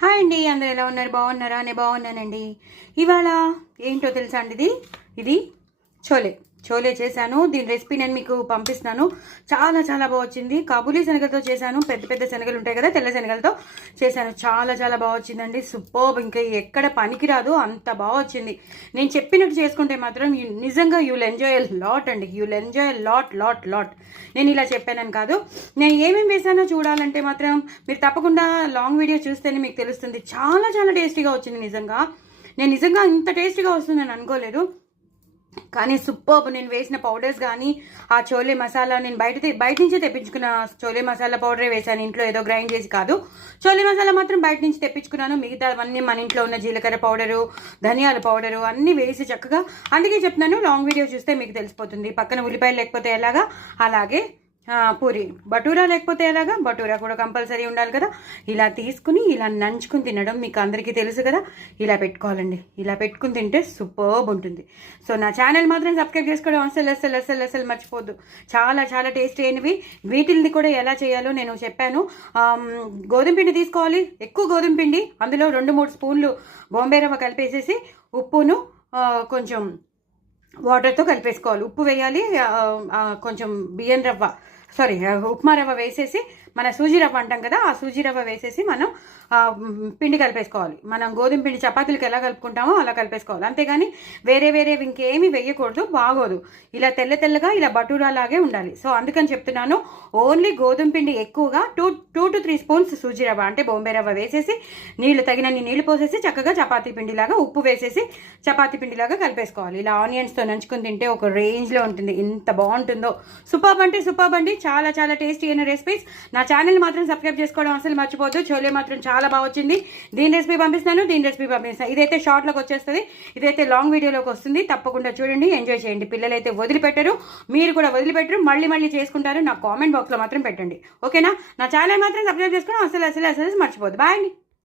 Hi అండి, అందరూ ఎలా ఉన్నారు? బాగున్నారా? నేను బాగున్నానండి. ఇవాళ ఏంటో తెలుసా అండి, ఇది చోలే చోలే చేశాను. దీని రెసిపీ నేను మీకు పంపిస్తున్నాను. చాలా చాలా బాగా వచ్చింది. కాబూలీ శనగలతో చేశాను. పెద్ద పెద్ద శనగలు ఉంటాయి కదా, తెల్ల శనగలతో చేశాను. చాలా చాలా బాగా వచ్చిందండి. సూపర్బ్. ఇంకా ఎక్కడ పనికిరాదు, అంత బాగా వచ్చింది. నేను చెప్పినట్టు చేసుకుంటే మాత్రం నిజంగా యూల్ ఎంజాయ్ లాట్ అండి. You'll enjoy lot lot lot. నేను ఇలా చెప్పానని కాదు, నేను ఏమేమి వేసానో చూడాలంటే మాత్రం మీరు తప్పకుండా లాంగ్ వీడియో చూస్తేనే మీకు తెలుస్తుంది. చాలా చాలా టేస్టీగా వచ్చింది. నేను నిజంగా ఇంత టేస్టీగా వస్తుందని అనుకోలేదు. కానీ సూపర్బ్. నేను వేసిన పౌడర్స్ కానీ ఆ చోలే మసాలా, నేను బయట నుంచే తెప్పించుకున్న చోలే మసాలా పౌడరే వేసాను. ఇంట్లో ఏదో గ్రైండ్ చేసి కాదు. చోలే మసాలా మాత్రం బయట నుంచి తెప్పించుకున్నాను. మిగతా అవన్నీ మన ఇంట్లో ఉన్న జీలకర్ర పౌడరు, ధనియాల పౌడరు అన్నీ వేసి చక్కగా, అందుకే చెప్తున్నాను లాంగ్ వీడియో చూస్తే మీకు తెలిసిపోతుంది. పక్కన ఉల్లిపాయలు లేకపోతే ఎలాగా, అలాగే పూరి బటూరా లేకపోతే ఎలాగా, బటూరా కూడా కంపల్సరీ ఉండాలి కదా. ఇలా తీసుకుని ఇలా నంచుకుని తినడం మీకు అందరికీ తెలుసు కదా. ఇలా పెట్టుకోవాలండి. ఇలా పెట్టుకుని తింటే సూపర్బ్ ఉంటుంది. సో నా ఛానల్ మాత్రం సబ్స్క్రైబ్ చేసుకోవడం అసలు మర్చిపోద్దు. చాలా చాలా టేస్టీ అయినవి. వీటిని కూడా ఎలా చేయాలో నేను చెప్పాను. గోధుమ పిండి తీసుకోవాలి, ఎక్కువ గోధుమ పిండి. అందులో 2-3 స్పూన్లు బాంబే రవ్వ కలిపేసేసి ఉప్పును కొంచెం వాటర్తో కలిపేసుకోవాలి. ఉప్పు వేయాలి, కొంచెం బియ్యం రవ్వ ఉప్మా రవ్వ వేసేసి, మన సూజీ రవ్వ అంటాం కదా, ఆ సూజీ రవ్వ వేసేసి మనం పిండి కలిపేసుకోవాలి. మనం గోధుమ పిండి చపాతీలకు ఎలా కలుపుకుంటామో అలా కలిపేసుకోవాలి. అంతేగాని వేరే ఇంకేమీ వేయకూడదు, బాగోదు. ఇలా తెల్లగా ఇలా బటూరా లాగే ఉండాలి. సో అందుకని చెప్తున్నాను, ఓన్లీ గోధుమ పిండి ఎక్కువగా 2 to 3 స్పూన్స్ సూజీ రవ్వ అంటే బొంబే రవ్వ వేసేసి, తగినన్ని నీళ్లు పోసేసి చక్కగా చపాతీ పిండిలాగా ఉప్పు వేసేసి చపాతీ పిండిలాగా కలిపేసుకోవాలి. ఇలా ఆనియన్స్తో నంచుకుని తింటే ఒక రేంజ్లో ఉంటుంది. ఎంత బాగుంటుందో. సూపర్బ్ అంటే సూపర్బ్ అండి. చాలా చాలా టేస్టీ అయిన రెసిపీస్. నా ఛానల్ మాత్రం సబ్స్క్రైబ్ చేసుకోవడం అసలు మర్చిపోద్దు. చోలే మాత్రం చాలా బాగా వచ్చింది. దీని రెసిపీ పంపిస్తాను. ఇదైతే షార్ట్లోకి వచ్చేస్తుంది, ఇదైతే లాంగ్ వీడియోలోకి వస్తుంది. తప్పకుండా చూడండి, ఎంజాయ్ చేయండి. పిల్లలైతే వదిలిపెట్టరు, మీరు కూడా వదిలిపెట్టరు. మళ్ళీ చేసుకుంటారు. నా కామెంట్ బాక్స్లో మాత్రం పెట్టండి, ఓకేనా? నా ఛానల్ మాత్రం సబ్స్క్రైబ్ చేసుకోవడం అసలు మర్చిపోద్దు. బాయ్ అండి.